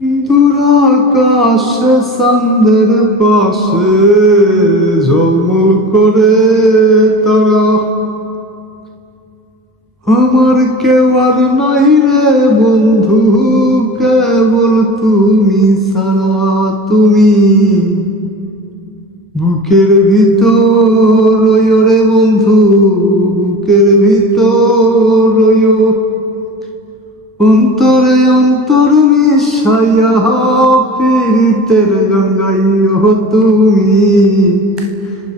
দুরাকাশে চাঁদের পাশে ঝলমল করে তারা, আমার কেউ আর নাই রে বন্ধু, কেবল তুমি ছাড়া। তুমি বুকের ভিতর রইও রে বন্ধু, বুকের ভিতর রইও, অন্তরে অন্তর মিশাইয়া পীড়িতের গান গাইও তুমি,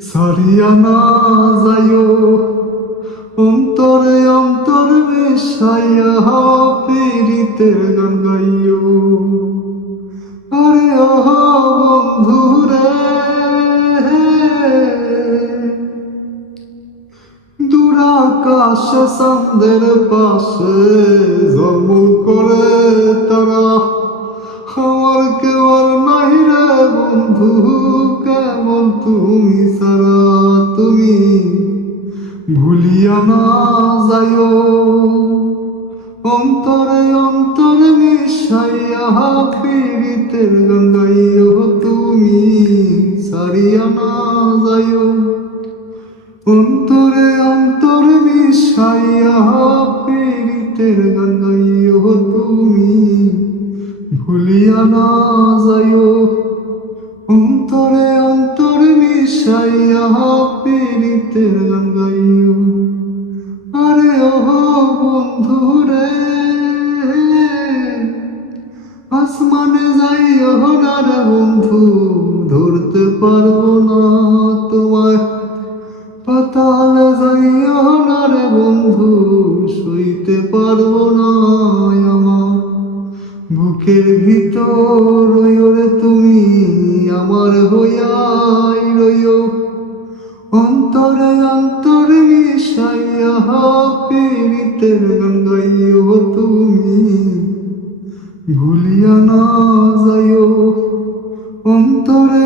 সারিয়া না যাইও। অন্তরে অন্তর মিশাইয়া পীড়িতের গান গাইও। আরে ও বন্ধু রে, দুরাকাশে চাঁদের পাশে ঝলমল করে তারা, আমার কেউ আর নাই রে বন্ধু, কেমন তুমি ছাড়া। তুমি ভুলিয়া না যাইও, অন্তরে অন্তরে মিশাইয়া পীড়িতের গান গাইও তুমি, ছাড়িয়া না যাইও। অন্তরে অন্তরে মিশাইয়া পীড়িতের গান গাইও তুমি, ভুলিয়া না যাইও। অন্তরে অন্তরে মিশাইয়া পীড়িতের গান গাইও। আরে ও বন্ধু রে, আসমানে যাইও না রে বন্ধু, ধরতে পারবো না তোমায়। পাতালে যাইও না রে বন্ধু, সইতে পারবো না আমার। বুকের ভিতর রইও রে তুমি, আমার হইয়াই রইও। অন্তরে অন্তরে মিশাইয়া পীড়িতের গান গাইও তুমি, ভুলিয়া না যাইও। অন্তরে